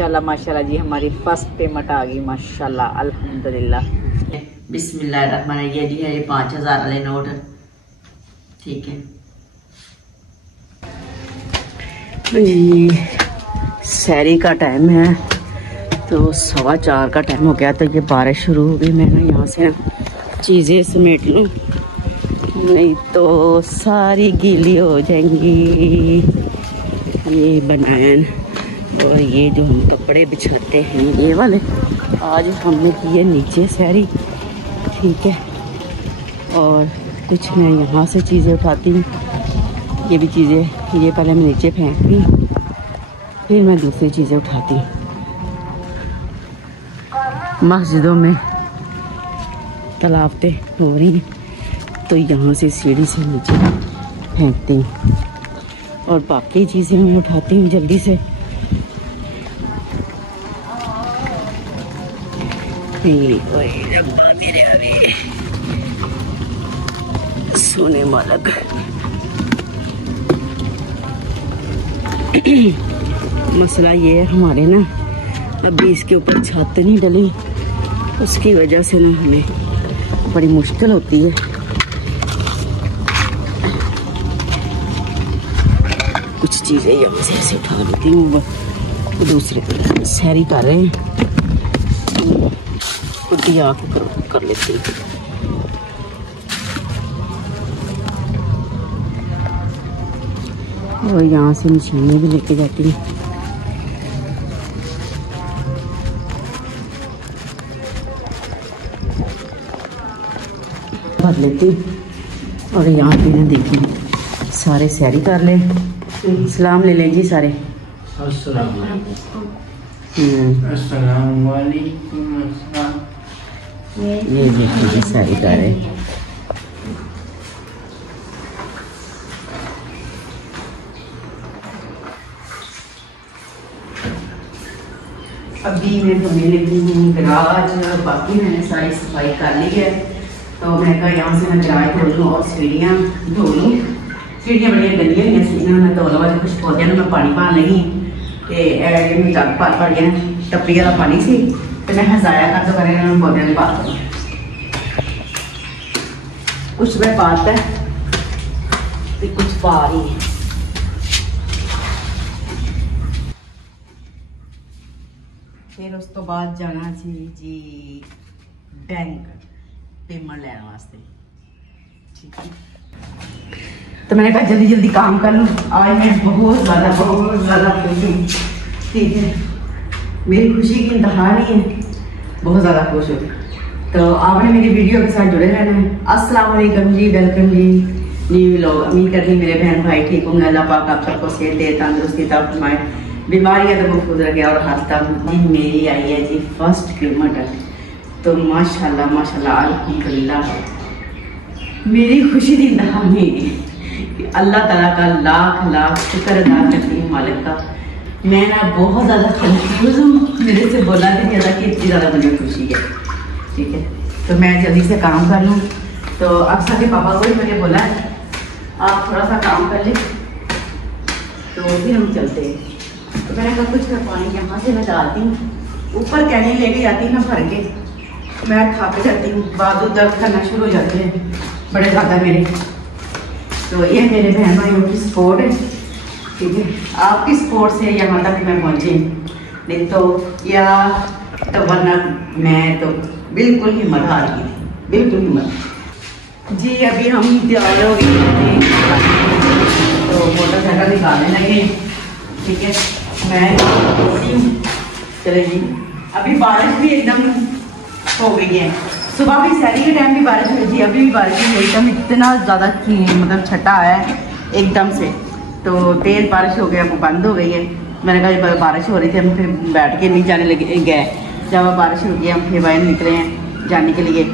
माशाल्लाह माशाल्लाह जी, हमारी फर्स्ट पेमेंट आ गई माशाल्लाह अल्हम्दुलिल्लाह। बिस्मिल्लाहिर्रहमानिर्रहीम। ये जी है ये 5000 वाले नोट, ठीक है जी। सैरी का टाइम है तो 4:15 का टाइम हो गया, तो ये बारिश शुरू हो गई। मैं ना यहाँ से चीज़ें समेट लूँ, नहीं तो सारी गीली हो जाएंगी। ये बनान और ये जो हम कपड़े बिछाते हैं ये वाले, आज हमने किए नीचे सैरी, ठीक है। और कुछ मैं यहाँ से चीज़ें उठाती हूँ, ये भी चीज़ें ये पहले मैं नीचे फेंकती हूँ, फिर मैं दूसरी चीज़ें उठाती हूँ। मस्जिदों में तलावतें हो रही हैं तो यहाँ से सीढ़ी से नीचे फेंकती हूँ और बाकी चीज़ें मैं उठाती हूँ जल्दी से। सोने मालक मसला ये है हमारे ना, अभी इसके ऊपर छत नहीं डली, उसकी वजह से ना हमें बड़ी मुश्किल होती है। कुछ चीज़ें यहाँ से ऐसे उठा लेती हूँ, दूसरे सैरी कर रहे हैं कर लेती हूँ। और यहाँ से मशीनें भी लेके जाती हूँ। भर लेती हूँ और यहाँ पे ना देखिए सारे सैरी कर ले। सलाम ले लें जी सारे। अस्सलाम वालेकुम। ये देखिए सैरी कर रहे। अभी मैं धोने लगी हूँ गराज, बाकी मैंने सारी सफाई कर ली है, तो मैं कहा यहाँ से मैं गराज धो लूँ और सीढ़ियाँ धो लूँ। सीढ़ियाँ बड़िया गंदियाँ हुई सीढ़ियाँ, मैं धो लवा कुछ पौधे में पानी पान लगी तो जग पड़ गया टप्पी वाला पानी से, तो मैं हजाया कर तो करें पौधे में पा दूँ। कुछ मैं पाता है तो कुछ पा रही है। फिर उस तो बाद जाना जी बैंक पेमेंट लेने वास्ते, ठीक है। तो मैंने कहा जल्दी जल्दी काम कर लूँ, आज मैं बहुत ज़्यादा खुश हूँ, ठीक है। मेरी खुशी की इंतहा नहीं है, बहुत ज़्यादा खुश हूँ। तो आपने मेरी वीडियो के साथ जुड़े रहना है। अस्सलाम वालेकुम जी, वेलकम जी न्यू व्लॉग। उम्मीद करती मेरे बहन भाई ठीक होंगे, अल्लाह पाक आप सबको सेहत दे, तंदुरुस्ती तब फरमाए, बीमारियाँ तो महफूज रखे और हर तक। जी मेरी आई है जी फर्स्ट पेमेंट, तो माशाल्लाह माशाल्लाह अल्हम्दुलिल्लाह मेरी खुशी की इंतहा नहीं है। अल्लाह ताला का लाख लाख शुक्र अदा करती हूँ मालिक का। मैं ना बहुत ज़्यादा कंफ्यूज हूँ, मेरे से बोला भी नहीं जाता कि इतनी ज़्यादा मुझे खुशी है, ठीक है। तो मैं जल्दी से काम कर लूँ। तो अक्सर के पापा को भी मैंने बोला है आप थोड़ा सा काम कर ले तो फिर हम चलते हैं। तो मैंने कहा कुछ मैं पानी यहाँ से मैं डालती हूँ, ऊपर कैनी लेके जाती हूँ मैं भर के, मैं थक जाती हूँ, बाजू दर्द करना शुरू हो जाते हैं बड़े ज़्यादा मेरे। तो ये मेरे बहन भाइयों की सपोर्ट है, ठीक है। आपकी सपोर्ट से यहाँ तक मैं पहुँची, नहीं तो या तो वरना मैं तो बिल्कुल हिम्मत हार गई थी, बिल्कुल हिम्मत। जी अभी हम तैयार हो गए तो मोटरसाइकिल निकालने लगे, ठीक है। मैं चले जी, अभी बारिश भी एकदम हो गई है। सुबह भी सैरी के टाइम भी बारिश हुई थी, अभी भी बारिश हुई, एकदम इतना ज़्यादा मतलब छटा आया है एकदम से, तो तेज़ बारिश हो गया, वो बंद हो गई है। मैंने कहा बारिश हो रही थी, हम फिर बैठ के नहीं जाने लगे गए, जब बारिश हो गई हम फिर बाहर निकले हैं जाने के लिए।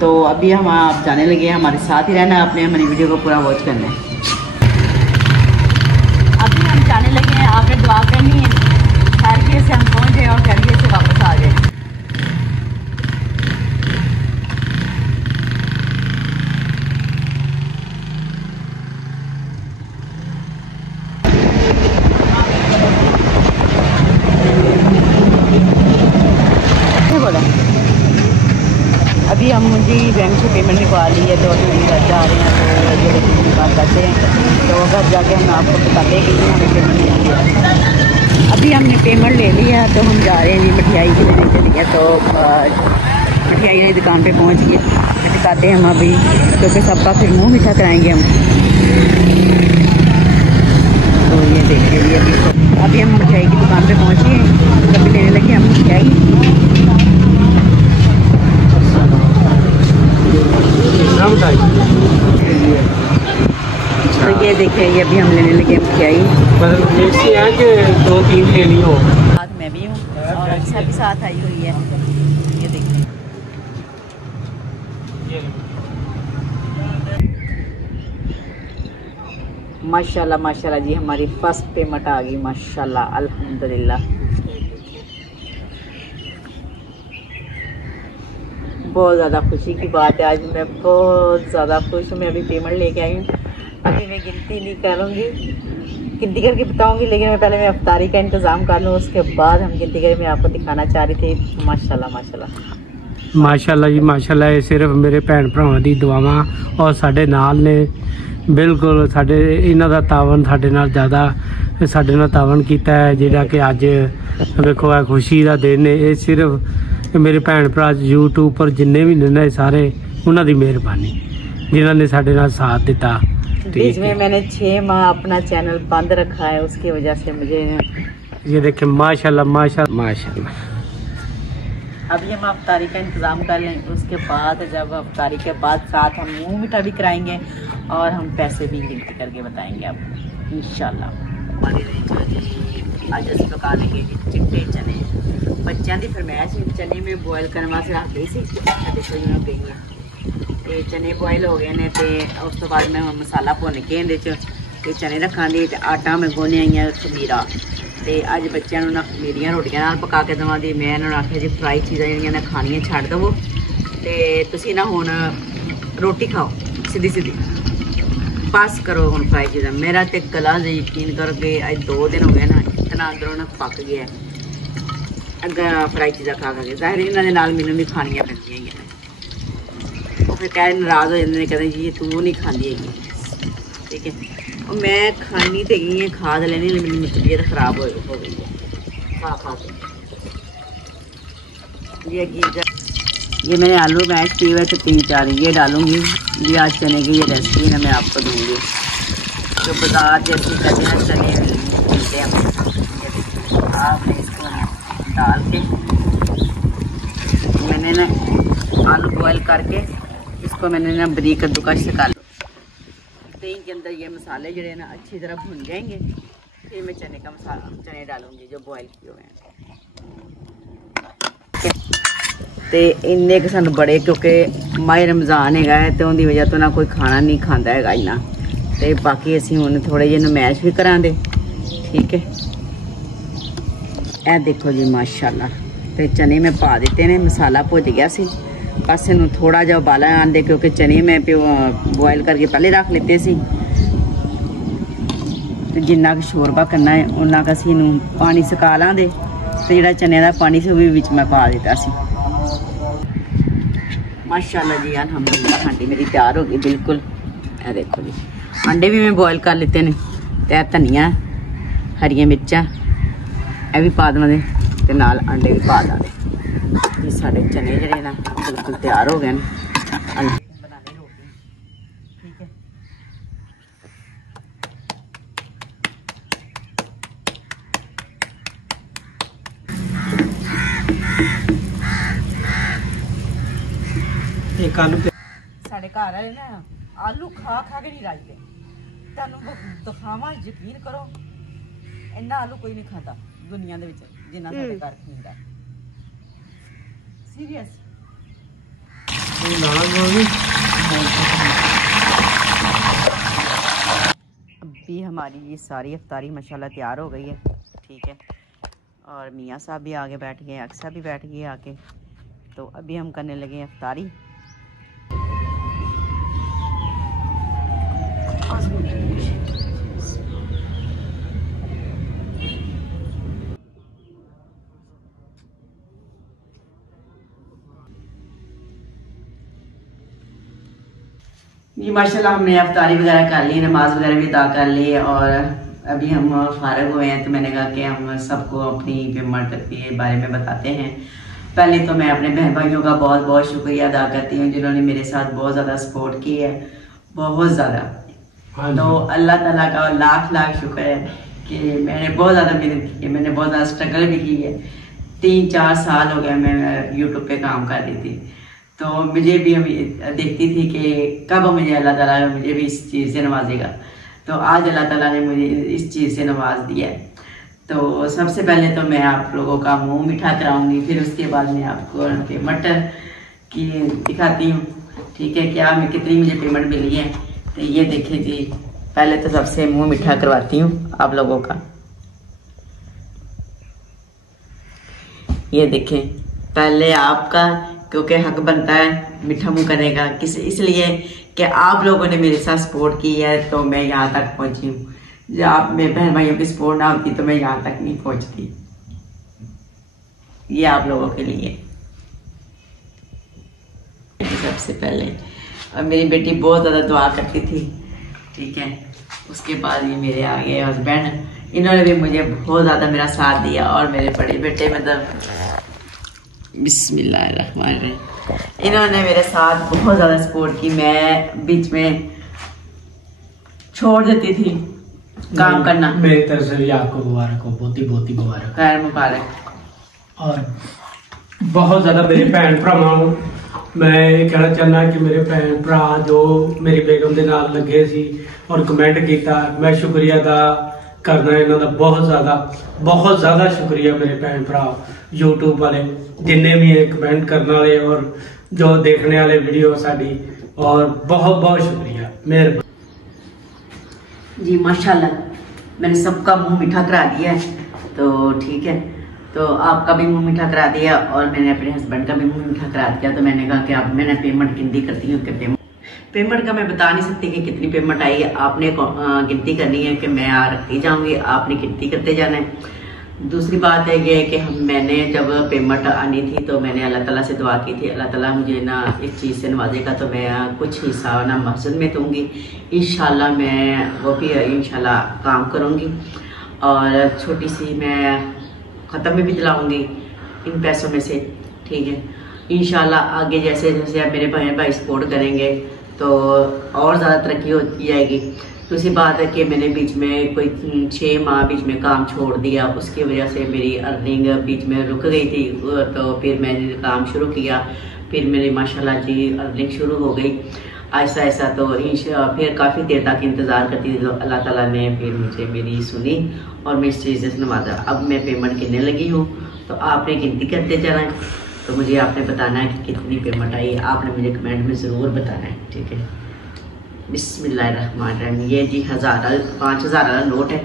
तो अभी हम आप जाने लगे हैं, हमारे साथ ही रहना है, आपने हमारी वीडियो को पूरा वॉच करना है। अभी हम जाने लगे हैं, आपने दुआ करनी है खैरियत से हम पहुँच गए और खैरियत से वापस आ गए। जल्दी बैंक से पेमेंट निकलवा ली है, तो अभी हम घर जा रहे हैं। तो ये देखिए दुकान करते हैं, तो घर जाके हम आपको बताते हैं कि हमें पेमेंट मिल गया। अभी हमने पेमेंट ले ली है, तो हम जा रहे हैं जी मिठाई के लेने के लिए। तो मिठाई वाली दुकान पे पहुंच गए, दिखाते हैं हम अभी, क्योंकि सबका फिर मुँह मीठा कराएंगे हम। तो ये देखिए जी अभी हम मिठाई की दुकान पे पहुंचे हैं, तभी लेने लगे हम मिठाई। तो ये देखिए ये अभी हम लेने लगे मिठाई। ऐसी है कि 2-3 लेनी हो। साथ मैं भी हूँ और अच्छा भी साथ आई हुई है। ये देखिए माशाल्लाह माशाल्लाह जी, हमारी फर्स्ट पेमेंट आ गई माशाल्लाह, अल्हम्दुलिल्लाह। बहुत ज़्यादा खुशी की बात है, आज मैं बहुत ज़्यादा खुश हूँ। मैं अभी पेमेंट लेके आई हूँ, अभी मैं गिनती नहीं करूँगी, गिनती करके बताऊँगी, लेकिन मैं अफ्तारी का इंतज़ाम कर लूँ, उसके बाद हम गिनती करके मैं आपको दिखाना चाह रही थी। माशाल्लाह माशाल्लाह माशाल्लाह जी माशाल्लाह। ये सिर्फ मेरे भैन भरावां दी दुआवां और साडे नाल ने, बिल्कुल साडे इन्हां दा तावन साडे नाल ज़्यादा साडे नाल तावन कीता है, जिहड़ा कि अज वेखो है खुशी दा दिन है। ये सिर्फ मेरे भैन भरा यूट्यूब पर जिन्ने भी ने सारे उन्हां दी मेहरबानी, जिन्हां ने साडे नाल साथ दिता। बीच में मैंने 6 माह अपना चैनल बंद रखा है, उसकी वजह से मुझे ये देखें माशाल्लाह माशाल्लाह माशाल्लाह। अभी हम अफ्तारी का इंतज़ाम कर लें, उसके बाद जब अफ्तारी के बाद साथ हम मुँह मीठा भी कराएंगे और हम पैसे भी गिनती करके बताएंगे आपको इंशाल्लाह। आज अस पका लेंगे चिट्टे चने, बच्चों की फरमाइश चने में बॉयल करने वास्ते रख गई सी। देखो जी मैं गई है, तो चने बॉयल हो गए ने, तो उस तो बाद मैं मसाला भुन के ये चने रखा दी, आटा मैं गुन्ने आई खमीरा। तो अज बच्चों ना खमीरियां रोटियां नाल पका के देवां दी। मैं इन्होंने आख्या जी फ्राई चीज़ां जिहड़ियां ने खानियां छड्ड देवो, तो तुसीं ना हुण रोटी खाओ सीधी सीधी, बस करो हुण फ्राई चीज़ां। मेरा तो गला यकीन करो कि अज 2 दिन हो गए ना, इतना अंदरों ना पक गया अगर फ्राई चीज़ां खा के। जाहिर इन्होंने नाल मैनूं भी खानियां पैंदियां ही हैं, वो फिर कह नाराज़ हो जाते हैं, कहते जी तू नहीं खाती है, ठीक है। और मैं खानी तो गई है, खा तो लेनी, लेकिन मेरी तबीयत खराब हो गई है खा खा के। ये मैंने आलू मैश किए हुए थे 3-4, ये डालूंगी। ये आज चने की ये रेसिपी है, मैं आपको दूंगी। जो बाजार जैसी कहते हैं चने मिलते हैं, आपने इसको डाल के, मैंने ना आलू बॉयल करके इसको मैंने ना बारीक कद्दूकस से कर लो। दही के अंदर ये मसाले जो है ना अच्छी तरह भुन जाएंगे, फिर मैं चने डालूंगी जो बॉयल किए हुए हैं। तो इन्ने के सानू बड़े, क्योंकि माह रमज़ान है तो उनकी वजह तो ना कोई खाना नहीं खाता है इन्ना, तो बाकी असी हुण थोड़े जे मैश भी करा दे, ठीक है। ए देखो जी माशाल्लाह, तो चने में पा दिते ने, मसाला भुज गया सी, बस इनू थोड़ा जा उबाला आंदे, क्योंकि चने मैं बॉयल करके पहले रख लेते सी। तो जिन्ना क शोरबा करना है उन्ना क असीं इनू पानी सुका लांदे, तो जिहड़ा चने का पानी से भी विच मैं पा दिता सी। माशाल्लाह जी अल्हम्दुलिल्लाह हांडी मेरी तैयार हो गई बिल्कुल। ए देखो जी अंडे भी मैं बॉयल कर लेते हैं, तो धनिया हरियां मिर्चां ये भी पा देवां, ते नाल अंडे भी पा दें। ये साढ़े चने जड़े ना बिल्कुल तैयार हो गए बनाने रोटी, ठीक है। एक आलू साढ़े घर वाले ना आलू खा खा के नहीं राजते, तुहानू दिखावां यकीन करो, इन्ना आलू कोई नहीं खाता दुनिया दे विच जिन्ना साढ़े घर खींदा, सीरियस। अभी हमारी ये सारी अफ्तारी माशाल्लाह तैयार हो गई है, ठीक है। और मियाँ साहब भी आगे बैठ गए, अक्सा भी बैठ गए आके, तो अभी हम करने लगे हैं अफ्तारी। जी माशाल्लाह हमने अफ्तारी वगैरह कर ली, नमाज वगैरह भी अदा कर ली और अभी हम फारग हुए हैं। तो मैंने कहा कि हम सबको अपनी पेमेंट के बारे में बताते हैं। पहले तो मैं अपने बहन भाइयों का बहुत बहुत शुक्रिया अदा करती हूँ जिन्होंने मेरे साथ बहुत ज़्यादा सपोर्ट की है, बहुत ज़्यादा। तो अल्लाह ताला का लाख लाख शुक्र है कि मैंने बहुत ज़्यादा मेहनत की है, मैंने बहुत ज़्यादा स्ट्रगल भी की है। 3-4 साल हो गए मैं यूट्यूब पे काम कर रही थी। तो मुझे भी हम देखती थी कि कब मुझे अल्लाह ताला मुझे भी इस चीज़ से नवाजेगा। तो आज अल्लाह ताला ने मुझे इस चीज़ से नवाज दिया है। तो सबसे पहले तो मैं आप लोगों का मुंह मीठा कराऊंगी, फिर उसके बाद मैं आपको पेमेंट की दिखाती हूँ। ठीक है, क्या मैं कितनी मुझे पेमेंट मिली है। तो ये देखिए जी, पहले तो सबसे मुंह मीठा करवाती हूँ आप लोगों का। ये देखें, पहले आपका, क्योंकि हक बनता है मीठा मुंह करने का, किस इसलिए कि आप लोगों ने मेरे साथ सपोर्ट की है तो मैं यहाँ तक पहुँची हूँ। जब आप मेरे बहन भाइयों की सपोर्ट ना होती तो मैं यहाँ तक नहीं पहुँचती। ये आप लोगों के लिए सबसे पहले। और मेरी बेटी बहुत ज़्यादा दुआ करती थी। ठीक है, उसके बाद ये मेरे आगे हस्बैंड, इन्होंने भी मुझे बहुत ज़्यादा मेरा साथ दिया। और मेरे बड़े बेटे मतलब बिस्मिल्लाहिर्रहमानिर्रहीम, इन्होंने मेरे साथ बहुत ज़्यादा सपोर्ट की। मैं बीच में छोड़ देती थी काम करना। मेरी तरफ से भी आपको मुबारक हो, बहुत ही मुबारक, खैर मुबारक। और बहुत ज़्यादा मेरे भैन भरावां मैं ये कहना चाहना कि मेरे भैन भरा जो मेरी बेगम के नाल लगे सी और कमेंट किया, मैं शुक्रिया अदा करना इन्हों का बहुत ज़्यादा शुक्रिया। मेरे भैन भरा यूट्यूब वाले जिन्ने भी कमेंट करने वाले और जो देखने वाले वीडियो साड़ी, और बहुत शुक्रिया, मेहरबानी जी। माशाल्लाह मैंने सबका मुंह मीठा करा दिया है। तो ठीक है, तो आपका भी मुंह मीठा करा दिया और मैंने अपने हस्बैंड का भी मुंह मीठा करा दिया। तो मैंने कहा कि अब मैंने पेमेंट गिनती करती हूँ कि पेमेंट का मैं बता नहीं सकती कि कितनी पेमेंट आई है। आपने गिनती करनी है कि मैं आ रखती जाऊँगी, आपने गिनती करते जाना है। दूसरी बात है ये कि मैंने जब पेमेंट आनी थी तो मैंने अल्लाह ताला से दुआ की थी, अल्लाह ताला मुझे ना इस चीज़ से नवाजेगा तो मैं कुछ हिस्सा ना मस्जिद में दूँगी। इंशाल्लाह मैं वो भी इंशाल्लाह काम करूँगी और छोटी सी मैं ख़त्म में भी दिलाऊँगी इन पैसों में से। ठीक है, इंशाल्लाह आगे जैसे जैसे आप मेरे बहन भाई सपोर्ट करेंगे तो और ज़्यादा तरक्की होती जाएगी। दूसरी बात है कि मैंने बीच में कोई 6 माह बीच में काम छोड़ दिया, उसकी वजह से मेरी अर्निंग बीच में रुक गई थी। तो फिर मैंने काम शुरू किया, फिर मेरी माशाल्लाह जी अर्निंग शुरू हो गई ऐसा ऐसा। तो फिर काफ़ी देर तक इंतज़ार करती थी, तो अल्लाह ताला ने फिर मुझे मेरी सुनी और मैं इस चीज़ से नवाजा। अब मैं पेमेंट गिनने लगी हूँ, तो आपने गिनती करते जाना है। तो मुझे आपने बताना है कि कितनी पेमेंट आई, आपने मुझे कमेंट में ज़रूर बताना है। ठीक है, बिस्मिल्लाहिर्रहमानिर्रहीम। ये जी 5,000 वाला नोट है।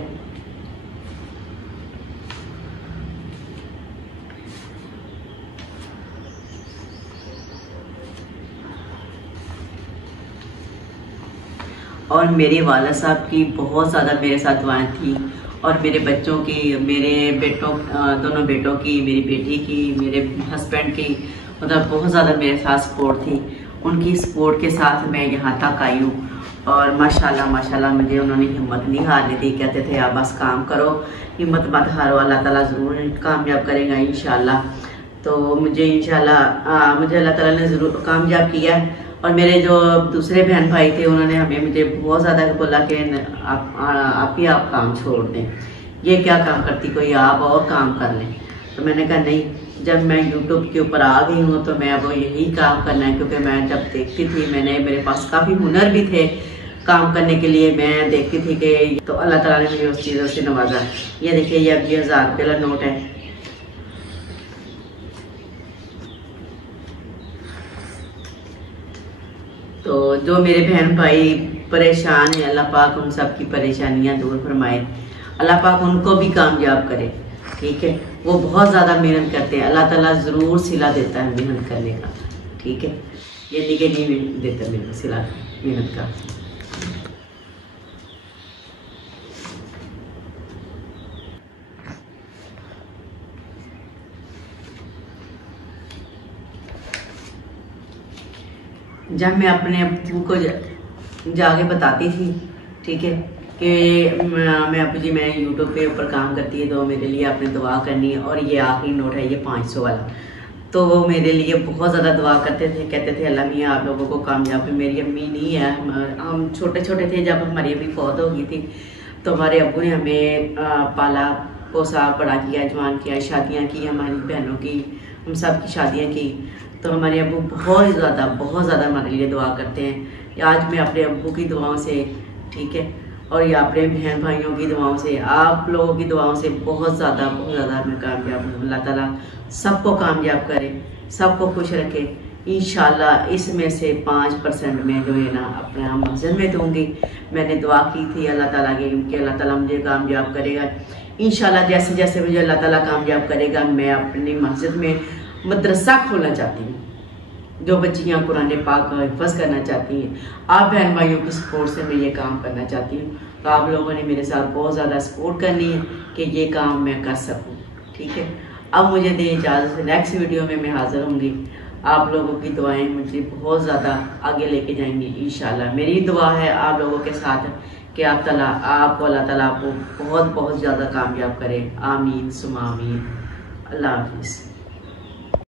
और मेरे वाला साहब की बहुत ज़्यादा मेरे साथ दुआएं थी और मेरे बच्चों की, मेरे बेटों, दोनों बेटों की, मेरी बेटी की, मेरे हस्बैंड की, मतलब बहुत ज़्यादा मेरे साथ सपोर्ट थी। उनकी सपोर्ट के साथ मैं यहाँ तक आई हूँ और माशाल्लाह माशाल्लाह मुझे उन्होंने हिम्मत नहीं हारने दी। कहते थे आप बस काम करो, हिम्मत मत हारो, अल्लाह ताला ज़रूर कामयाब करेगा इंशाल्लाह। तो मुझे इंशाल्लाह मुझे अल्लाह ताला ने ज़रूर कामयाब किया। और मेरे जो दूसरे बहन भाई थे उन्होंने हमें मुझे बहुत ज़्यादा बोला कि आप ही आप काम छोड़ दें, ये क्या काम करती, कोई आप और काम कर लें। तो मैंने कहा नहीं, जब मैं यूट्यूब के ऊपर आ गई हूँ तो मैं अब यही काम करना है। क्योंकि मैं जब देखती थी, मेरे पास काफ़ी हुनर भी थे काम करने के लिए। मैं देखती थी कि तो अल्लाह ताला ने मुझे उस चीज़ों से नवाजा। ये देखिए, ये अब 1000 रुपये का नोट है। तो जो मेरे बहन भाई परेशान हैं, अल्लाह पाक उन सब की परेशानियां दूर फरमाए, अल्लाह पाक उनको भी कामयाब करे। ठीक है, वो बहुत ज़्यादा मेहनत करते हैं, अल्लाह ताला ज़रूर सिला देता है मेहनत करने का। ठीक है, ये निके नहीं देता मेरे सिला मेहनत का। जब मैं अपने अब्बू को जाके बताती थी, ठीक है, कि मैं अबू जी मैं यूट्यूब पे ऊपर काम करती है, तो मेरे लिए आपने दुआ करनी है। और ये आखिरी नोट है, ये 500 वाला। तो वो मेरे लिए बहुत ज़्यादा दुआ करते थे, कहते थे अल्लाह मियाँ आप लोगों को कामयाबी। मेरी अम्मी नहीं है, हम छोटे छोटे थे जब हमारी अम्मी फौत हो गई थी, तो हमारे अब्बू ने हमें पाला पोसा, बड़ा किया, जवान किया, शादियाँ की हमारी बहनों की, हम सब की शादियाँ की। तो हमारे अब्बू बहुत ज़्यादा हमारे लिए दुआ करते हैं। आज मैं अपने अब्बू की दुआओं से, ठीक है, और ये अपने बहन भाइयों की दुआओं से, आप लोगों की दुआओं से बहुत ज़्यादा मैं कामयाब हूँ। अल्लाह ताला सबको कामयाब करे, सबको खुश रखे। इंशाल्लाह इसमें से 5% में जो है ना अपना मस्जिद में दूंगी। मैंने दुआ की थी अल्लाह ताला की कि अल्लाह ताला मुझे कामयाब करेगा। इंशाल्लाह जैसे जैसे मुझे अल्लाह ताला कामयाब करेगा, मैं अपनी मस्जिद में मदरसा खोलना चाहती हूँ, जो बच्चियाँ कुरान पाक का हिफ्ज़ करना चाहती हैं। आप बहन भाइयों की सपोर्ट से मैं ये काम करना चाहती हूँ। तो आप लोगों ने मेरे साथ बहुत ज़्यादा सपोर्ट करनी है कि ये काम मैं कर सकूँ, ठीक है। अब मुझे दें इजाज़त, नेक्स्ट वीडियो में मैं हाज़िर होंगी। आप लोगों की दुआएं मुझे बहुत ज़्यादा आगे लेके जाएंगी इंशाल्लाह। मेरी दुआ है आप लोगों के साथ कि आप ताला आपको अल्लाह ताला आपको बहुत ज़्यादा कामयाब करे। आमीन सुमा आमीन। अल्लाह हाफिज़।